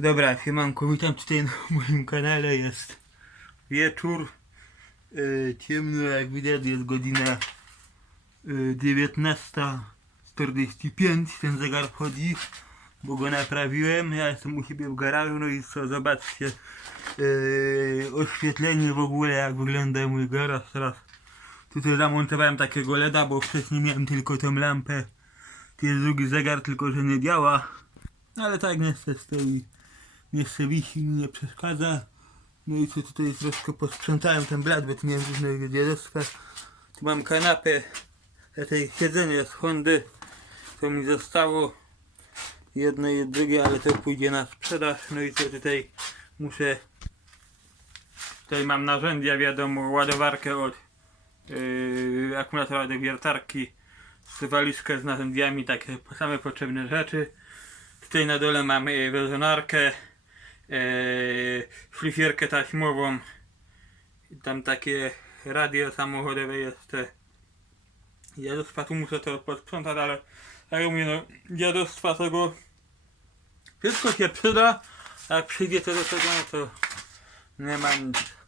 Dobra, siemanko, witam tutaj na moim kanale, jest wieczór, e, ciemno jak widać, jest godzina e, 19.45, ten zegar wchodzi, bo go naprawiłem, ja jestem u siebie w garażu, no i co, zobaczcie, e, oświetlenie w ogóle, jak wygląda mój garaż teraz. Tutaj zamontowałem takiego LEDa, bo wcześniej miałem tylko tą lampę, tu jest drugi zegar, tylko że nie działa. No ale tak niestety stoi. Chce wisi, mi nie przeszkadza. No i co tutaj troszkę posprzątałem ten blat, bo tu miałem różne dziadostwa. Tu mam kanapę, tej siedzenie z Hondy. To mi zostało. Jedno i drugie, ale to pójdzie na sprzedaż. No i co tutaj muszę... Tutaj mam narzędzia, wiadomo, ładowarkę od yy, akumulatora do wiertarki. Walizkę z narzędziami, takie same potrzebne rzeczy. Tutaj na dole rezonarkę, e, szlifierkę taśmową. I tam takie radio samochodowe jest. Dziadostwa tu muszę to posprzątać, ale jak mówię, no dziadostwa tego wszystko się przyda, a jak przyjdzie to do tego, no to nie ma nic.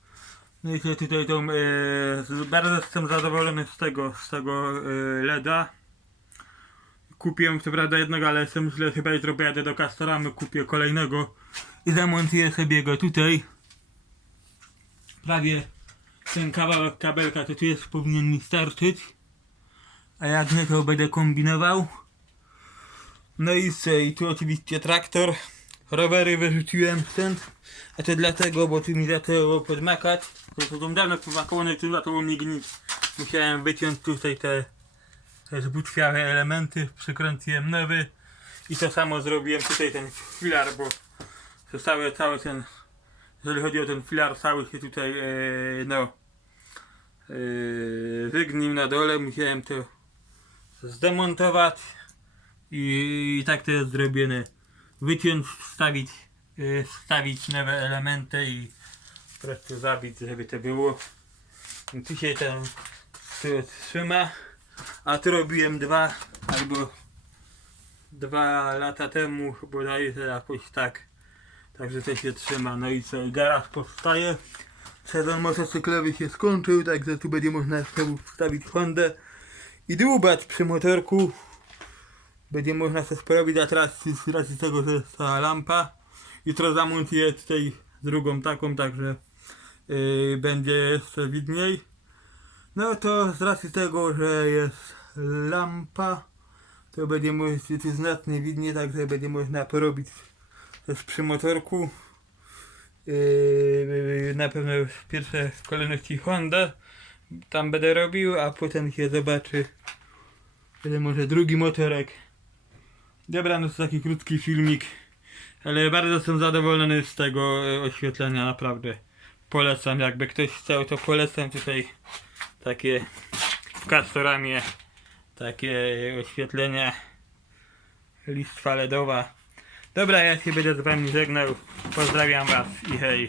No i co tutaj tą, e, bardzo jestem zadowolony z tego, z tego e, LEDa. Kupiłem co prawda jednego, ale jestem myślę, chyba jutro pojadę do Castoramy, kupię kolejnego zamontuję sobie go tutaj. Prawie ten kawałek kabelka to tu jest powinien mi starczyć. A jak nie to będę kombinował. No i co, i tu oczywiście traktor. Rowery wyrzuciłem stąd. A to dlatego, bo tu mi zaczęło podmakać. To, to dawno podmakało, no i tu zaczęło mi gnić. Musiałem wyciąć tutaj te te zbutwiałe elementy, przykręciłem nowy i to samo zrobiłem tutaj ten filar, bo zostały cały ten, jeżeli chodzi o ten filar, cały się tutaj e, no e, wygnił na dole, musiałem to zdemontować i, i tak to jest zrobione. Wyciąć, wstawić, e, wstawić nowe elementy i po prostu zabić, żeby to było. I tu się ten tu trzyma. A to robiłem dwa albo dwa lata temu bodajże jakoś tak. Także to się trzyma. No i co? Garaż powstaje. Sezon motocyklowy się skończył, także tu będzie można znowu wstawić Hondę i dłubać przy motorku. Będzie można coś porobić, a teraz z racji tego, że jest ta lampa. Jutro zamontuję tutaj drugą taką, także yy, będzie jeszcze widniej. No to z racji tego, że jest lampa, to będzie można znacznie widnie, także będzie można porobić przy motorku. Yy, na pewno w pierwszej kolejności Honda tam będę robił, a potem się zobaczy wtedy może drugi motorek. Dobra, no to taki krótki filmik, ale bardzo jestem zadowolony z tego e, oświetlenia, naprawdę. Polecam, jakby ktoś chciał, to polecam tutaj takie w Castoramie takie oświetlenie listwa LEDowa dobra ja się będę z wami żegnał. Pozdrawiam was i hej